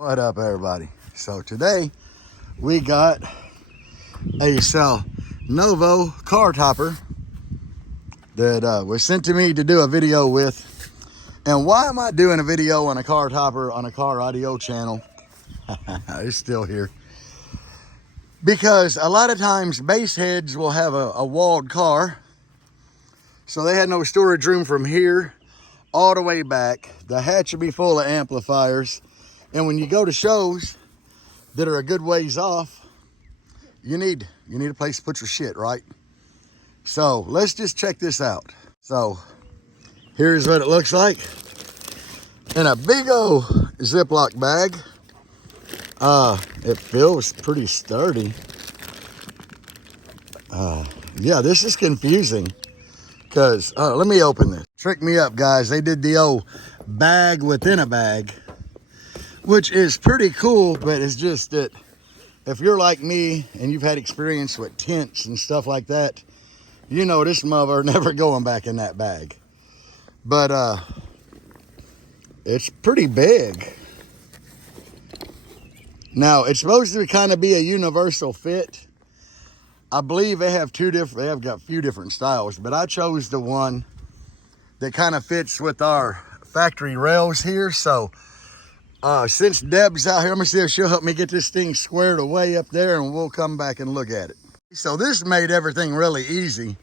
What up, everybody? So today we got a Sailnovo car topper that was sent to me to do a video with. And why am I doing a video on a car topper on a car audio channel? It's still here. Because a lot of times base heads will have a walled car. So they had no storage room from here all the way back. The hatch would be full of amplifiers. And when you go to shows that are a good ways off, you need a place to put your shit, right? So let's just check this out. So here's what it looks like in a big old Ziploc bag. It feels pretty sturdy. Yeah, this is confusing because let me open this. Trick me up, guys. They did the old bag within a bag, which is pretty cool, but it's just that if you're like me and you've had experience with tents and stuff like that, you know this mother never going back in that bag. But it's pretty big. Now it's supposed to kind of be a universal fit. I believe they have got a few different styles, but I chose the one that kind of fits with our factory rails here. So since Deb's out here, let me see if she'll help me get this thing squared away up there and we'll come back and look at it. So this made everything really easy.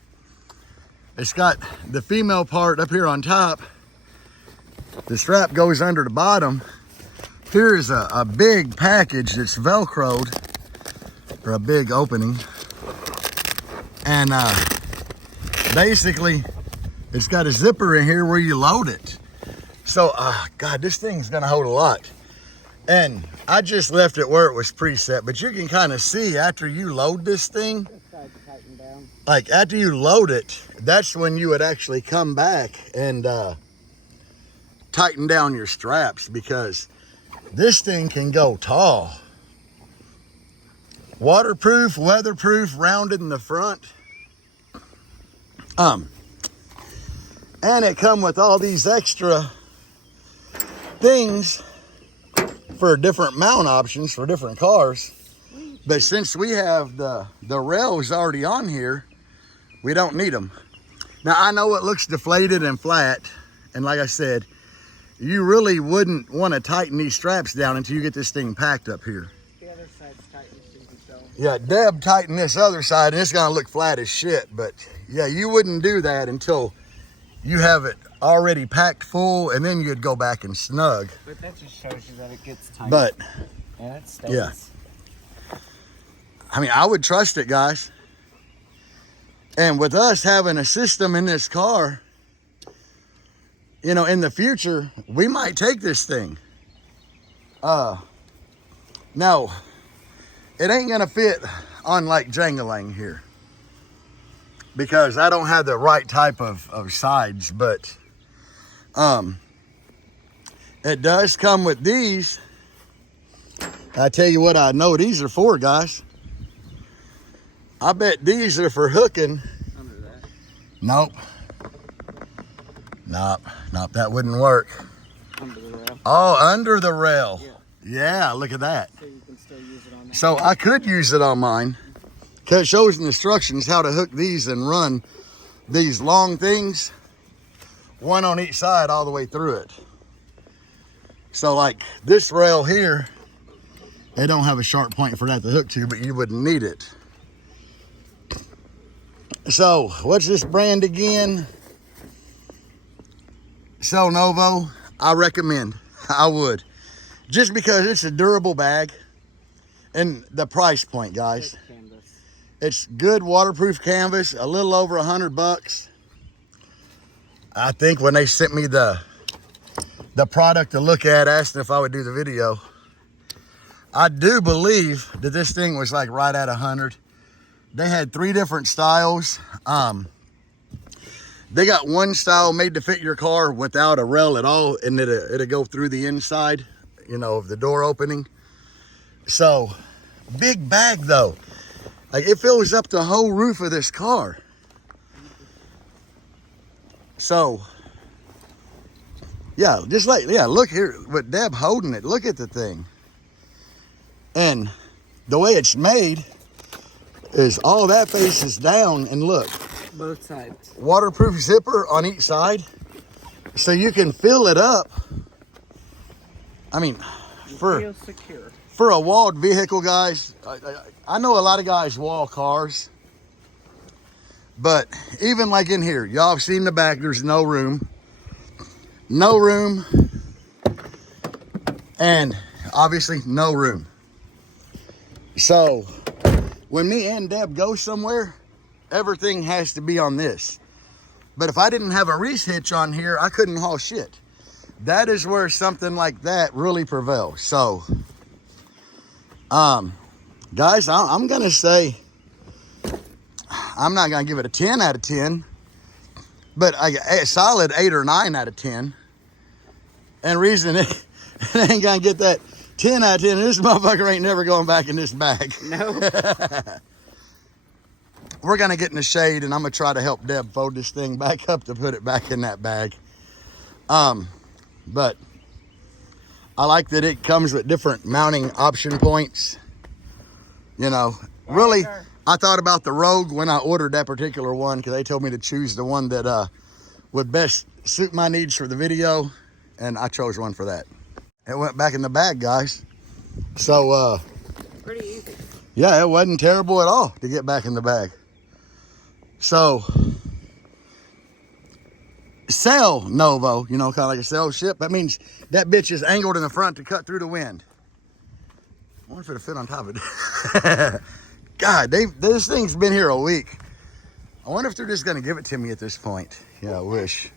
It's got the female part up here on top. The strap goes under the bottom. Here's a big package that's Velcroed, or a big opening. And basically, it's got a zipper in here where you load it. So, God, this thing's gonna hold a lot. And I just left it where it was preset, but you can kind of see after you load this thing, like after you load it, that's when you would actually come back and tighten down your straps, because this thing can go tall. Waterproof, weatherproof, rounded in the front. And it come with all these extra things for different mount options for different cars. But since we have the rails already on here, we don't need them. Now I know it looks deflated and flat, and like I said, you really wouldn't want to tighten these straps down until you get this thing packed up here. The other side's tightened, so you can show. Yeah, Deb tightened this other side and it's gonna look flat as shit, but yeah, you wouldn't do that until you have it already packed full, and then you'd go back and snug. But that just shows you that it gets tight. But and it stays. yeah, I mean, I would trust it, guys. And with us having a system in this car, you know, in the future, we might take this thing. Now, it ain't gonna fit on like Jangalang here, because I don't have the right type of sides, but it does come with these. I tell you what, I know these are for, guys. I bet these are for hooking. Under that. Nope, that wouldn't work. Under the rail. Oh, under the rail. Yeah, look at that. So you can still use it on that. So I could use it on mine, because it shows in the instructions how to hook these and run these long things, one on each side all the way through it. So like this rail here, they don't have a sharp point for that to hook to, but you wouldn't need it. So what's this brand again? Sailnovo. I recommend. I would. Just because it's a durable bag and the price point, guys. It's good waterproof canvas, a little over $100. I think when they sent me the product to look at, asking if I would do the video, I do believe that this thing was like right at 100. They had 3 different styles. They got one style made to fit your car without a rail at all, and it'll go through the inside, you know, of the door opening. So, big bag though. Like, it fills up the whole roof of this car. So, yeah, just like, yeah, look here with Deb holding it. Look at the thing. And the way it's made is all that faces down, and look, Both sides. waterproof zipper on each side, so you can fill it up. I mean, Feel secure. for a walled vehicle, guys, I know a lot of guys wall cars, but even like in here, y'all have seen the back, there's no room. No room. And obviously no room. So when me and Deb go somewhere, everything has to be on this. But if I didn't have a Reese hitch on here, I couldn't haul shit. That is where something like that really prevails. So, guys, I'm gonna say, I'm not gonna give it a 10 out of 10, but a solid 8 or 9 out of 10. And reason it ain't gonna get that 10 out of 10, this motherfucker ain't never going back in this bag. No. We're gonna get in the shade, and I'm gonna try to help Deb fold this thing back up to put it back in that bag. But I like that it comes with different mounting option points. You know, really, I thought about the Rogue when I ordered that particular one, because they told me to choose the one that would best suit my needs for the video, and I chose one for that. It went back in the bag, guys. So, Pretty easy. yeah, it wasn't terrible at all to get back in the bag. So, Sailnovo, you know, kind of like a sail ship. That means that bitch is angled in the front to cut through the wind. I wonder if it'll fit on top of it. God, this thing's been here a week. I wonder if they're just going to give it to me at this point. Yeah, I wish.